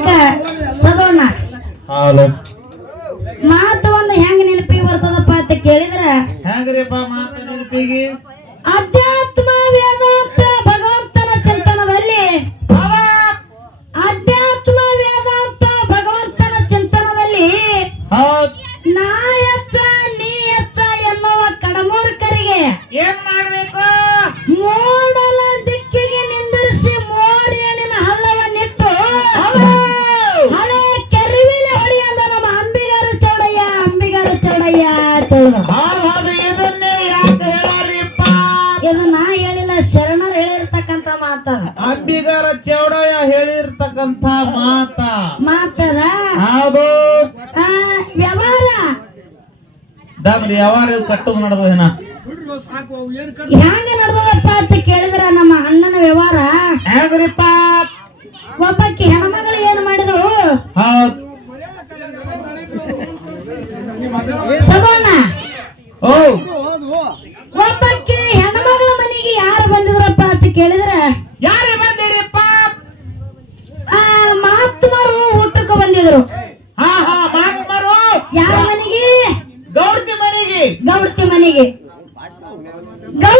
ಅದಕ್ಕ ಮಾತು ಒಂದು ಹೆಂಗ್ ನೆನಪಿಗೆ ಬರ್ತದಪ್ಪ ಅಂತ ಕೇಳಿದ್ರೆ ಹೆಂಗ್ರಿಪ್ಪ ಮಾತು? ದಾಬಲಿ ಯಾವಾಗ ಕಟ್ಟೋದು ನಡ್ಬೋದೇನ ಹ್ಯಾಂಗ ನಡ್ಬೋದಪ್ಪ ಅಂತ ಕೇಳಿದ್ರ ನಮ್ಮ ಅಣ್ಣನ ವ್ಯವಹಾರ? ಹ್ಯಾಂಗ್ರಿಪ್ಪ? ಒಬ್ಬಕ್ಕೆ ಹೆಣ್ಮಗಳು ಏನ್ ಮಾಡಿದಳು? ಹೌದ್. ಸಗೋಣ. ಓ. ಒಬ್ಬಕ್ಕೆ ಹೆಣ್ಮಗಳ ಮನೆಗೆ ಯಾರು ಬಂದಿದ್ರಪ್ಪ ಅಂತ ಕೇಳಿದ್ರ? ಯಾರು ಬಂದಿರಪ್ಪ? ಮಾತುಮರು ಊಟಕ್ಕೆ ಬಂದಿದ್ರು. Go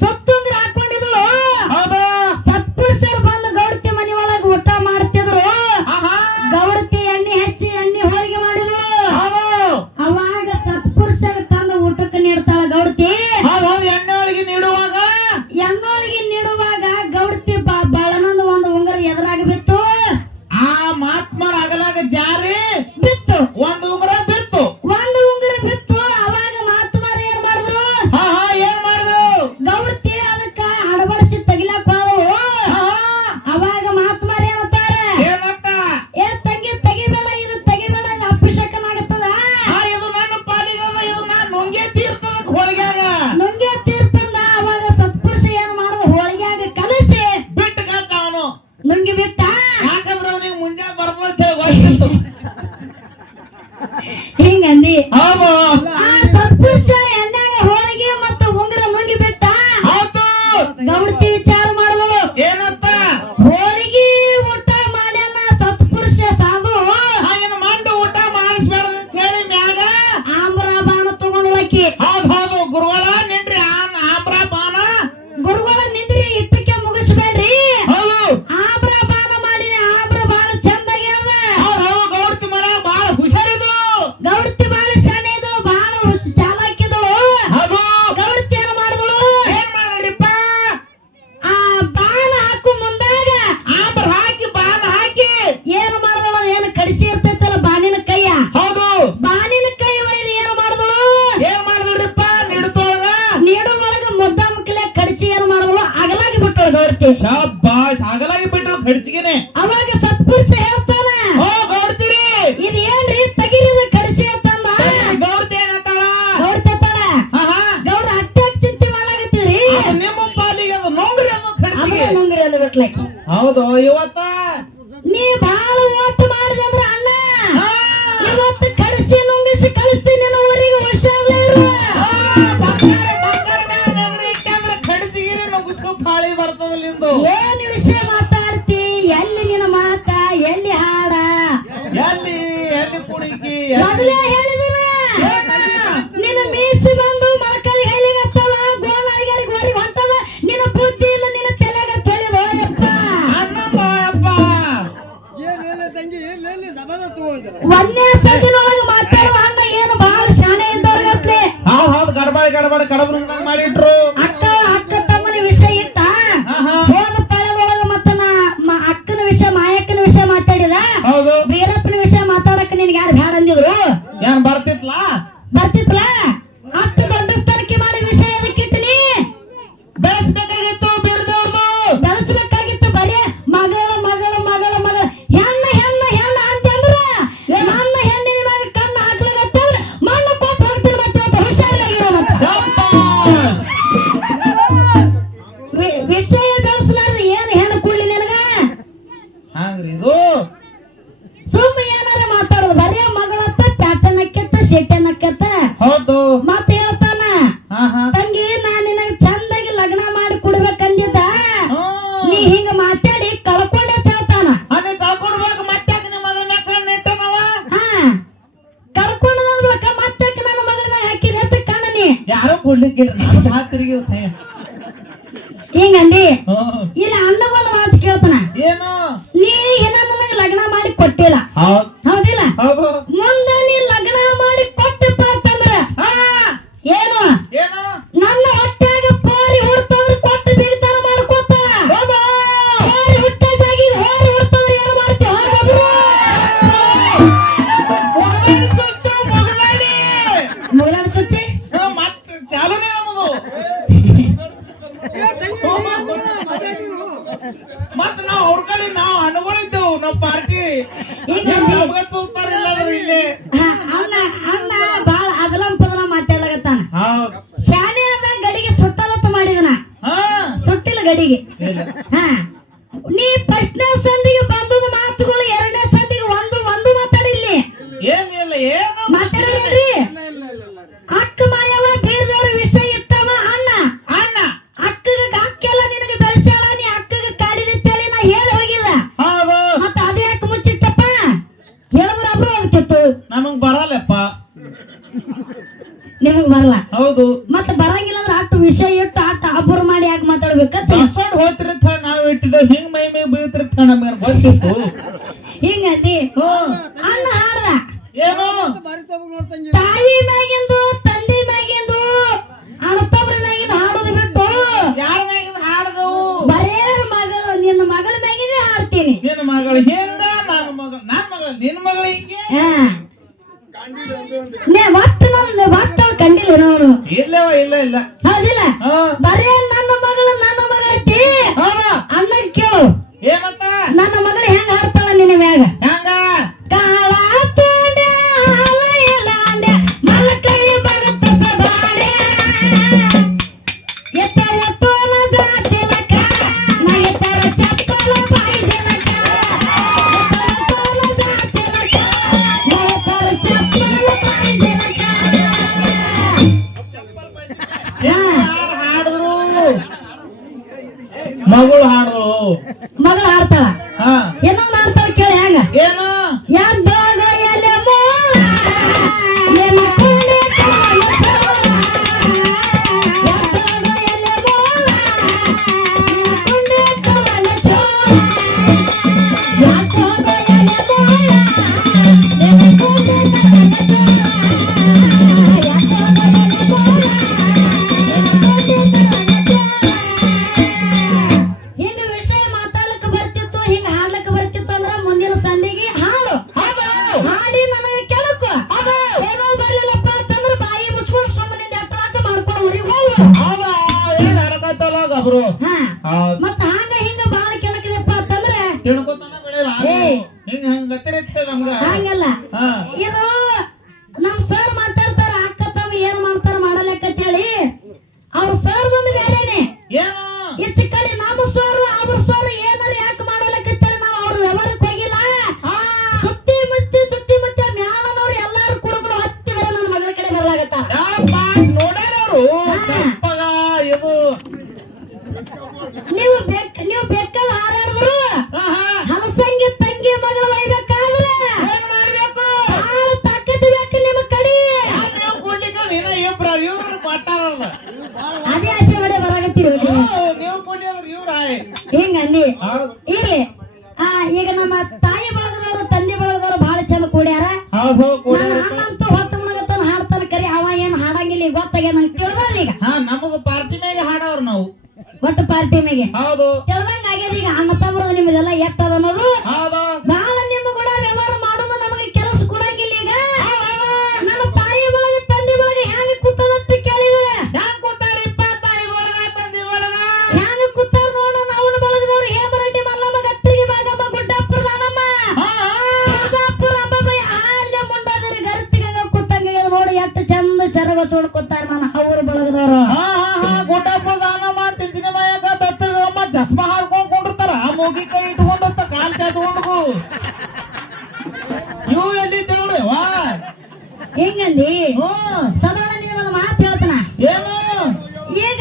ಸತ್ತ ಬಿಟ್ರು ಶಾಬಾಸ್ ಅಗಲಾಗಿ ಬಿಟ್ರು ಖರ್ಚಿಗೆನೆ. ಅವಾಗ ಸತ್ಪುರುಷ ಹೇಳ್ತಾನ. ಓ ಗೌಡ್ತಿರಿ. ಏನ್ರಿ? ತಗಿರಿ ಖರ್ಚಿ ಅಂತಂದ? ಗೌಡ್ತಿ ಏನತ್ತಾಳ ಗೌಡ್ತತ್ತಾಳ ಗೌಡ ಅಟ್ಟಾಗ ಚಿಂತೆ ಮಾಡಾಕತ್ತೀರಿ? ನಿಮ್ಮ ಪಾಲಿಗೆ ಅದು ನೋಂಗ್ರಿ ಅದು ಖರ್ಚಿಗೆ. ಹೌದು ಇವತ್ತ ನೀ ಬಹಳ ಬಂದದ್ದು ಮತ್ತೆ ಹೇಳ್ತಾನ ತಂಗಿ ನಾ ನಿನಗ ಚಂದಾಗಿ ಲಗ್ನ ಮಾಡಿ ಕೊಡ್ಬೇಕಂದಿದ್ದ. ನೀ ಹಿಂಗ ಮಾತಾಡಿ ಕಳ್ಕೊಂಡೆ ಹೇಳ್ತಾನ. ಕಳ್ಕೊಂಡ್ವಾಗ ಮತ್ತೆ ನಿನ್ನ ಮಗನ ಕಳ್ಕೊಂಡ್ಲಕ ಮತ್ತೆ ನನ್ನ ಮಗನ ಹಾಕಿದ ಅಂತ ಕಣ್ಣ ನೀ. ಯಾರೋ ಕೊಡ್ಲಿಕ್ಕಿಲ್ಲ ನಾನು ಹಿಂಗಂದಿ? ಇಲ್ಲ ಅಣ್ಣಗೊಂದು ಮಾತು ಕೇಳ್ತಾನ. ಏನು? ಕಾಣ್ತತೆ ಹೋತಿರ್ತ ನಾವ್ ಹಿಂಗ ಹಿಂಗ್ ಮೈ ಮೈ ಬೀಳ್ತಿರ್ತ ನಮ್ಗೆ ಗೊತ್ತಿತ್ತು ಹಿಂಗಂದಿ ಅನ್ನ ಹಾಡ್ದ. ಏನು? ತಾಯಿ ಮ್ಯಾಗಿಂದು ತಂದೆ ಮ್ಯಾಗಿಂದು ಅಣ್ಣಪ್ಪವ್ರ ಹಾಡೋದು ಬಿಟ್ಟು. ಬರೇ ಮಗಳು ನಿನ್ನ ಮಗಳ ಮ್ಯಾಗಿನೇ ಹಾಡ್ತೀನಿ. ನಿನ್ನ ಮಗಳು ಹೆಂಡ ನನ್ನ ಮಗಳು ನನ್ನ ಮಗಳು ನಿನ್ನ ಮಗಳು ಇಲ್ಲ ಇಲ್ಲ. ಹೌದಿಲ್ಲ? ಬರೇ ಅಮ್ಮ ಕೇಳು. ನನ್ನ ಮಗಳು ಹೆಂಗ್ ಹಾರ್ತಾಳ ನಿನ್ನ ಮ್ಯಾಗ? घाबरो ಹಿಂಗ ಅಲ್ಲಿ ಇರ್ಲಿ ಆ ಈಗ ನಮ್ಮ ತಾಯಿ ಬಳಗದವರು ತಂದೆ ಬಳಗದವರು ಬಹಳ ಚಂದ ಕೂಡ್ಯಾರ. ನಾನಂತೂ ಹೊತ್ತು ಮಗತನ ಹಾಡ್ತಾನ ಕರಿ ಅವ ಏನ್ ಹಾಡಂಗಿಲ್ಲ ಈಗ ಗೊತ್ತಾಗ್ಯ ನಂಗೆ ತಿಳ್ದಲ್ಲ ಈಗ. ನಮಗ ಪಾರ್ಟಿ ಮೇಲೆ ಹಾಡವ್ರು ನಾವು. ಒಟ್ಟು ಪಾರ್ಟಿ ಮೇಲೆ ಹೌದು. ತಿಳ್ದಂಗ ಆಗ್ಯದ ಈಗ ಅಣ್ಣ ತಮ್ಮರು ನಿಮ್ದೆಲ್ಲ ಎತ್ತದ ಅನ್ನೋದು? ಹೌದು. ಹೆಂಗಂದಿ? ಸದಾ ನಿನಗೊಂದು ಮಾತು ಹೇಳ್ತಾನ? ಏನು? ಈಗ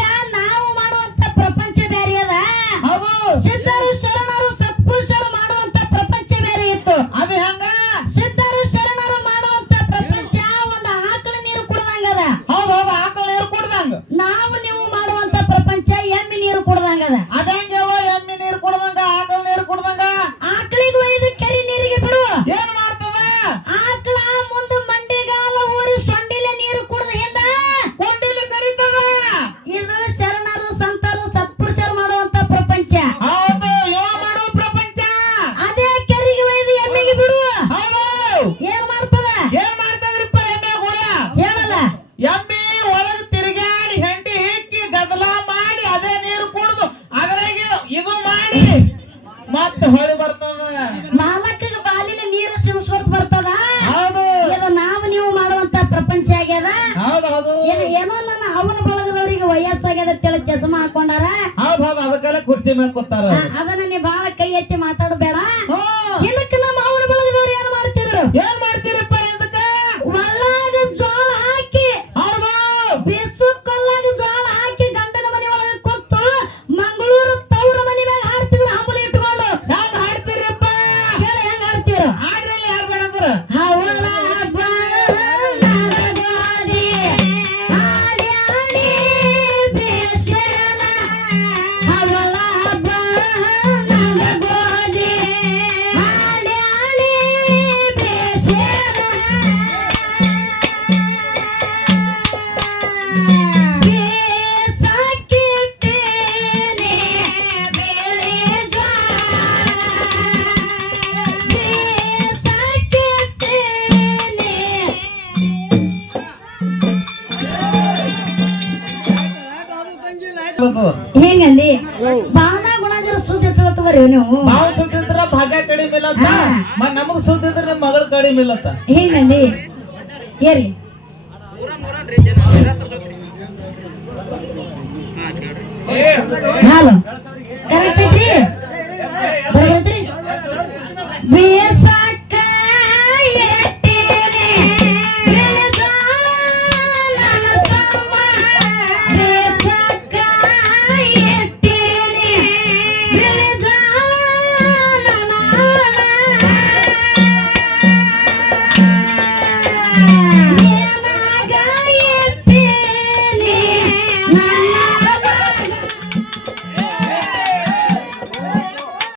ಹೆಂಗಂದಿ? ಭಾವನಾ ಗುಣ ಜರ ಸುದ್ದಿ ತಿಳ್ತವ್ರಿ ನೀವು. ಭಾವ ಸುದ್ದಿದ್ರ ಭಾಗ್ಯ ಕಡಿಮೆ ಇಲ್ಲತ್ತ ನಮಗ್ ಸುದ್ದಿದ್ರ ನಮ್ಮ ಮಗಳ ಕಡಿಮೆ ಇಲ್ಲತ್ತ ಹೆಂಗಂದಿ? ಏರಿ. ಹಲೋ ಕರೆಕ್ಟ್ ಐತ್ರಿ? B S